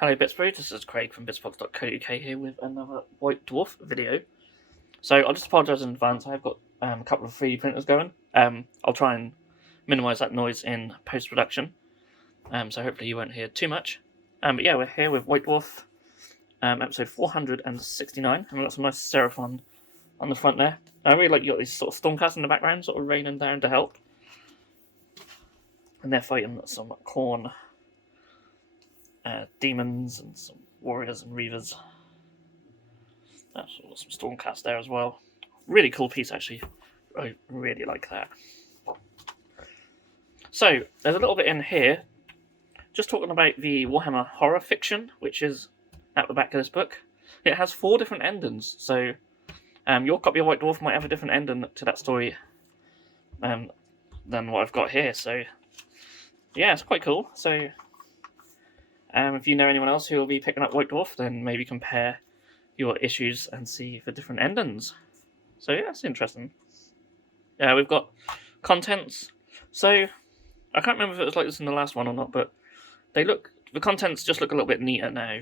Hello Bitzbox, this is Craig from Bitzbox.co.uk here with another White Dwarf video. So I'll just apologise in advance, I've got a couple of 3D printers going. I'll try and minimise that noise in post-production, so hopefully you won't hear too much. But yeah, we're here with White Dwarf, episode 469, and we've got some nice Seraphon on the front there. I really like you got these sort of stormcast in the background, sort of raining down to help. And they're fighting some Khorne demons and some warriors and reavers. That's some stormcast there as well. Really cool piece, actually. I really like that. So there's a little bit in here, just talking about the Warhammer horror fiction, which is at the back of this book. It has 4 different endings, so your copy of White Dwarf might have a different ending to that story than what I've got here. So yeah, it's quite cool. So if you know anyone else who will be picking up White Dwarf, then maybe compare your issues and see the different endings. So yeah, that's interesting. We've got contents. So I can't remember if it was like this in the last one or not, but the contents just look a little bit neater now,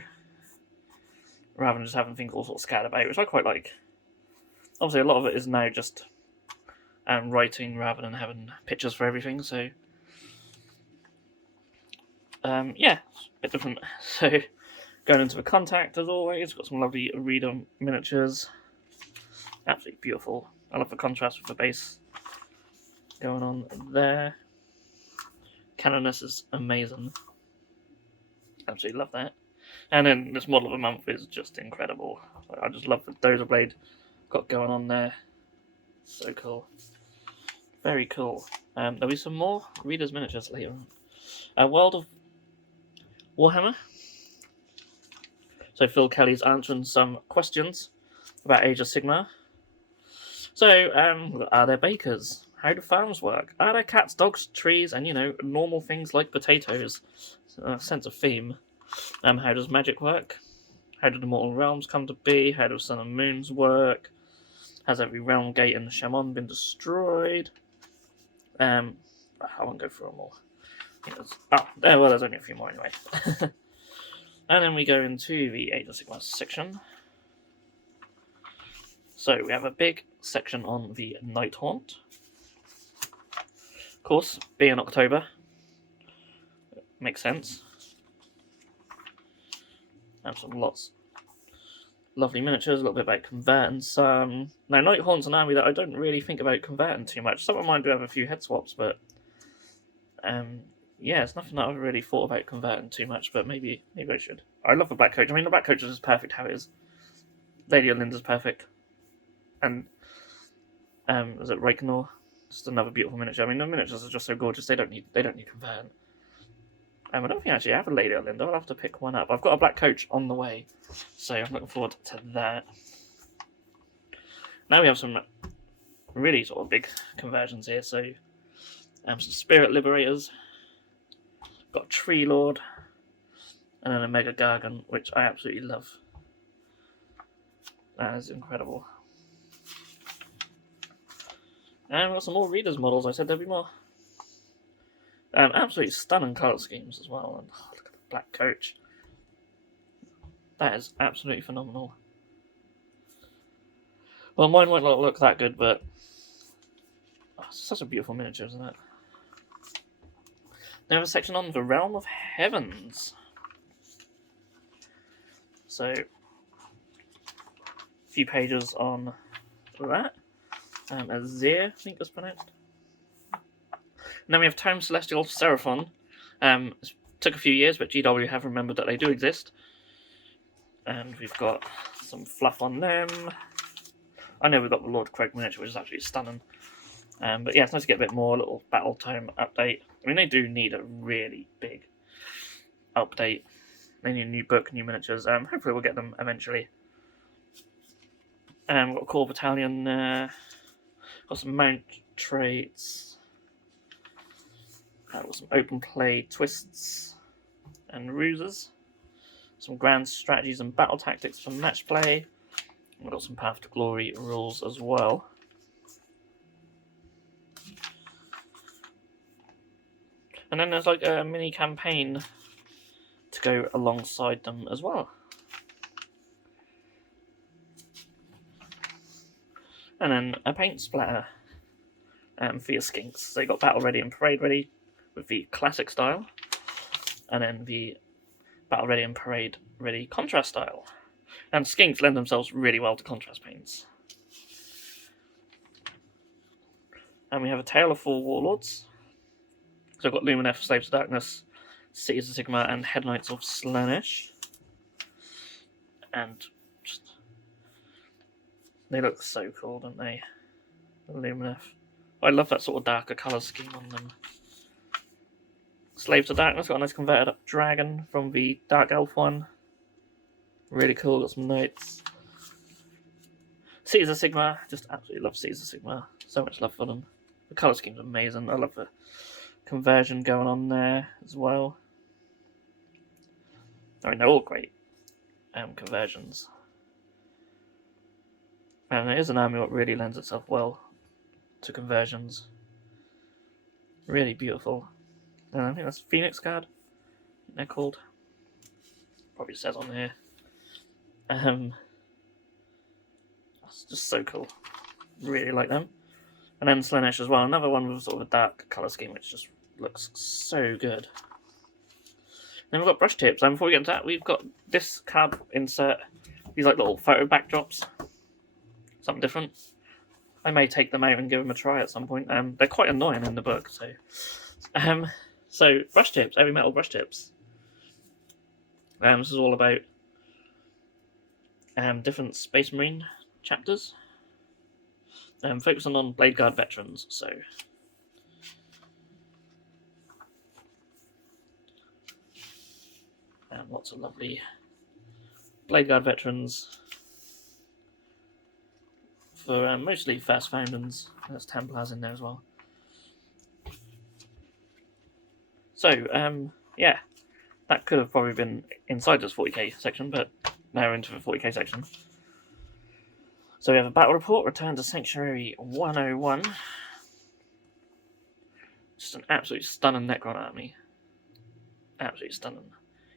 rather than just having things all sort of scattered about, which I quite like. Obviously, a lot of it is now just writing rather than having pictures for everything. So yeah, it's a bit different. So going into the contact, as always, got some lovely reader miniatures. Absolutely beautiful. I love the contrast with the base going on there. Canoness is amazing. Absolutely love that. And then this model of the month is just incredible. I just love the Dozer Blade got going on there. So cool. Very cool. There'll be some more readers miniatures later on. World of Warhammer. So Phil Kelly's answering some questions about Age of Sigmar. So, are there bakers? How do farms work? Are there cats, dogs, trees, and, normal things like potatoes? Sense of theme. How does magic work? How did the mortal realms come to be? How do sun and moons work? Has every realm gate in the Shaman been destroyed? I won't go through them all. There's only a few more anyway. And then we go into the Age of Sigmar section. So we have a big section on the Night Haunt. Of course, being October, makes sense. Have some lots lovely miniatures, a little bit about converting some. Now, Night Haunt's an army that I don't really think about converting too much. Some of mine do have a few head swaps, but yeah, it's nothing that I've really thought about converting too much, but maybe I should. I love the Black Coach. I mean, the Black Coach is perfect how it is. Lady Olinda's perfect. And, is it Reikenor? Just another beautiful miniature. I mean, the miniatures are just so gorgeous, they don't need converting. I don't think I actually have a Lady Olinda. I'll have to pick one up. I've got a Black Coach on the way, so I'm looking forward to that. Now we have some really sort of big conversions here, so some Spirit Liberators. Got Tree Lord, and then a Mega Gargant, which I absolutely love. That is incredible. And we've got some more Readers models. I said there'd be more. Absolutely stunning colour schemes as well. And look at the Black Coach. That is absolutely phenomenal. Well, mine might not look that good, but it's such a beautiful miniature, isn't it? Now we have a section on the Realm of Heavens. So, a few pages on that. Azir, I think it's pronounced. And then we have Tome Celestial Seraphon. It took a few years, but GW have remembered that they do exist. And we've got some fluff on them. I know we've got the Lord Craig miniature, which is actually stunning. But yeah, it's nice to get a bit more, a little Battle Tome update. I mean, they do need a really big update. They need a new book, new miniatures. Hopefully we'll get them eventually. We've got a Core Battalion. Got some mount traits. Got some open play twists and ruses. Some grand strategies and battle tactics for match play. We've got some Path to Glory rules as well. And then there's like a mini campaign to go alongside them as well. And then a paint splatter for your skinks. So you got battle ready and parade ready with the classic style, and then the battle ready and parade ready contrast style. And skinks lend themselves really well to contrast paints. And we have a Tale of Four Warlords. So I've got Lumineth, Slaves of Darkness, Cities of Sigmar, and Head Knights of Slaanesh. And just, they look so cool, don't they? The Lumineth. I love that sort of darker colour scheme on them. Slaves of Darkness got a nice converted up dragon from the Dark Elf one. Really cool, got some knights. Cities of Sigmar, just absolutely love Cities of Sigmar. So much love for them. The colour scheme's amazing. I love the conversion going on there as well. I mean, they're all great conversions. And it is an army that really lends itself well to conversions. Really beautiful. And I think that's Phoenix Guard, they're called. Probably says on here. It's just so cool. Really like them. And then Slaanesh as well, another one with sort of a dark colour scheme which just looks so good. Then we've got brush tips, and before we get into that, we've got this card insert. These like little photo backdrops. Something different. I may take them out and give them a try at some point. They're quite annoying in the book, so... So, brush tips, heavy metal brush tips. This is all about different Space Marine chapters. Focusing on Blade Guard veterans, so... lots of lovely Blade Guard veterans. For mostly First Founders. There's Templars in there as well. So, yeah. That could have probably been inside this 40k section, but now we're into the 40k section. So we have a battle report, Return to Sanctuary 101. Just an absolute stunning Necron army. Absolutely stunning.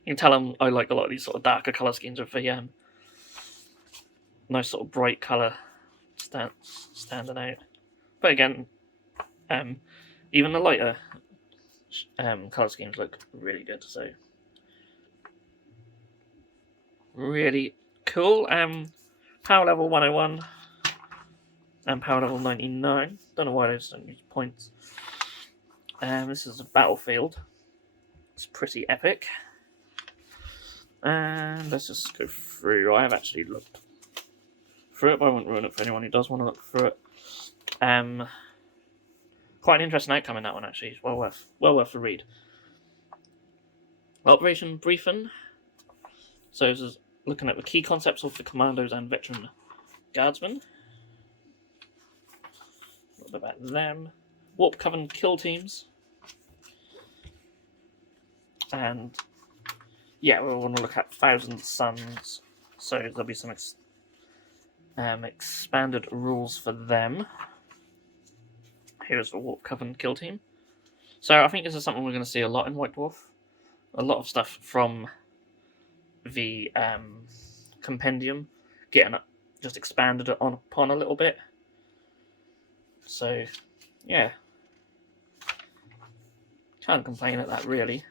You can tell I like a lot of these sort of darker colour schemes with the nice sort of bright colour standing out. But again, even the lighter colour schemes look really good, so really cool. Power level 101 and power level 99. Don't know why those don't use points. This is a battlefield. It's pretty epic. And let's just go through. I have actually looked through it, but I won't ruin it for anyone who does want to look through it. Quite an interesting outcome in that one, actually. It's well worth the read. Operation Briefing. So this is looking at the key concepts of the commandos and veteran guardsmen. A little bit about them. Warp Coven kill teams. And yeah, we want to look at Thousand Suns. So there'll be some expanded rules for them. Here's the Warp Coven kill team. So I think this is something we're going to see a lot in White Dwarf. A lot of stuff from the compendium getting just expanded upon a little bit. So yeah, can't complain at that really.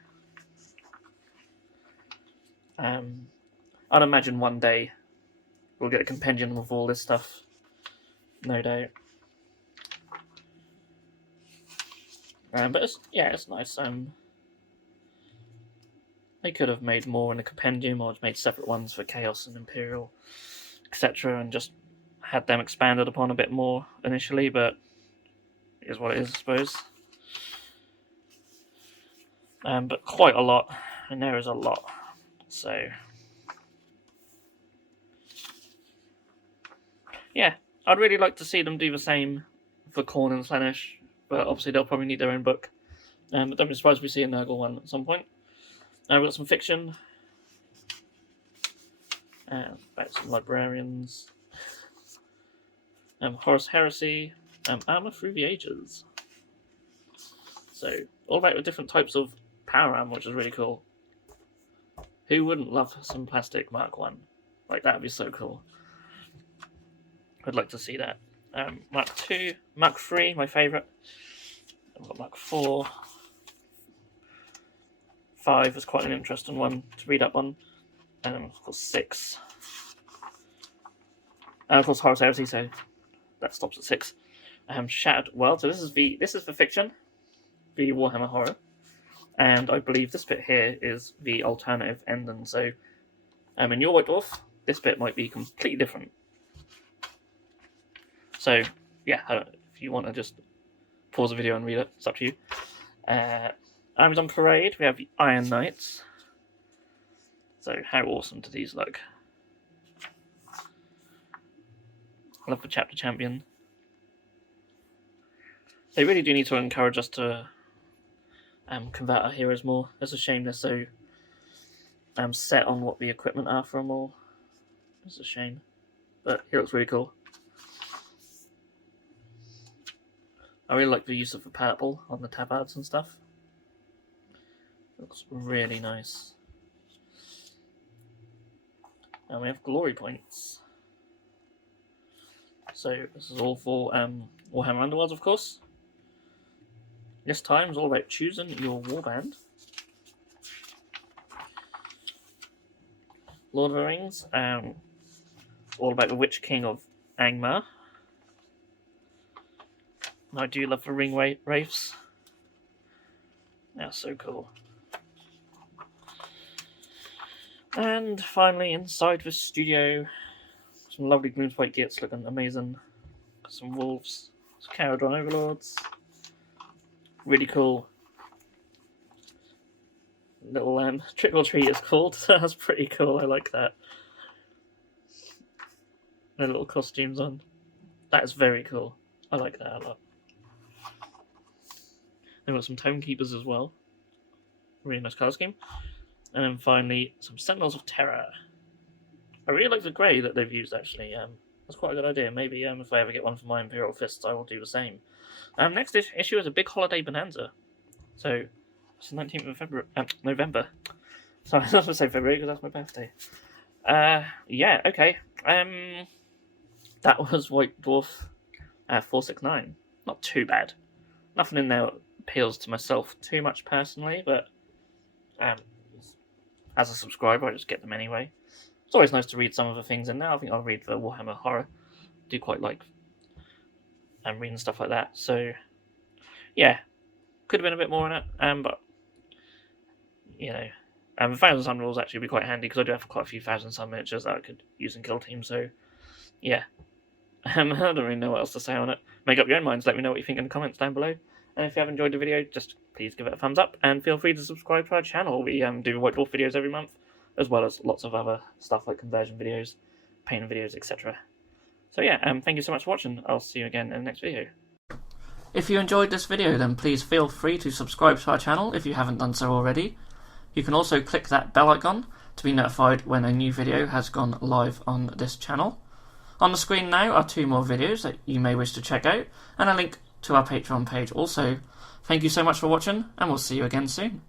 I'd imagine one day we'll get a compendium of all this stuff, no doubt. But it's nice. They could have made more in the compendium, or made separate ones for Chaos and Imperial, etc., and just had them expanded upon a bit more initially, but it is what it is, I suppose. But quite a lot, and there is a lot. So yeah, I'd really like to see them do the same for Khorne and Slaanesh, but obviously they'll probably need their own book. But don't be surprised if we see a Nurgle one at some point. We've got some fiction. About some librarians. Horus Heresy. Armour Through the Ages. So, all about the different types of power armor, which is really cool. Who wouldn't love some plastic Mark 1? Like, that would be so cool. I'd like to see that. Mark 2, Mark 3, my favourite. I've got Mark 4. 5 was quite an interesting one to read up on. And then, of course, 6. And, of course, Horus Heresy, so that stops at 6. Shattered World, so this is for fiction, the Warhammer Horror. And I believe this bit here is the alternative ending, so in your White Dwarf, this bit might be completely different. So, yeah, if you want to just pause the video and read it, it's up to you. Amazon Parade, we have the Iron Knights. So, how awesome do these look? I love the Chapter Champion. They really do need to encourage us to convert our heroes more. It's a shame they're so set on what the equipment are for them all. It's a shame. But he looks really cool. I really like the use of the purple on the tabards and stuff. Looks really nice. And we have glory points. So this is all for Warhammer Underworlds, of course. This time is all about choosing your warband. Lord of the Rings, all about the Witch King of Angmar. And I do love the ring wraiths. They're so cool. And finally, inside the studio, some lovely Gloomspite Gits looking amazing. Some wolves, some Caradron Overlords. Really cool. Little trick or treat is called. That's pretty cool. I like that. Their little costumes on. That is very cool. I like that a lot. They've got some Tome Keepers as well. Really nice colour scheme. And then finally, some Sentinels of Terror. I really like the grey that they've used, actually. That's quite a good idea. Maybe if I ever get one for my Imperial Fists, I will do the same. Next issue is a big holiday bonanza. So, it's the 19th of November. Sorry, I was going to say February because that's my birthday. Yeah, okay. That was White Dwarf 469. Not too bad. Nothing in there appeals to myself too much personally, but as a subscriber, I just get them anyway. It's always nice to read some of the things in there. I think I'll read the Warhammer Horror. I do quite like reading stuff like that. So, yeah, could have been a bit more in it, but you know, 1,000 Sun rules actually would be quite handy because I do have quite a few 1,000 Sun miniatures that I could use in Kill Team. So, yeah, I don't really know what else to say on it. Make up your own minds. Let me know what you think in the comments down below. And if you have enjoyed the video, just please give it a thumbs up and feel free to subscribe to our channel. We do White Dwarf videos every month, as well as lots of other stuff like conversion videos, painting videos, etc. So yeah, thank you so much for watching. I'll see you again in the next video. If you enjoyed this video, then please feel free to subscribe to our channel if you haven't done so already. You can also click that bell icon to be notified when a new video has gone live on this channel. On the screen now are 2 more videos that you may wish to check out, and a link to our Patreon page also. Thank you so much for watching, and we'll see you again soon.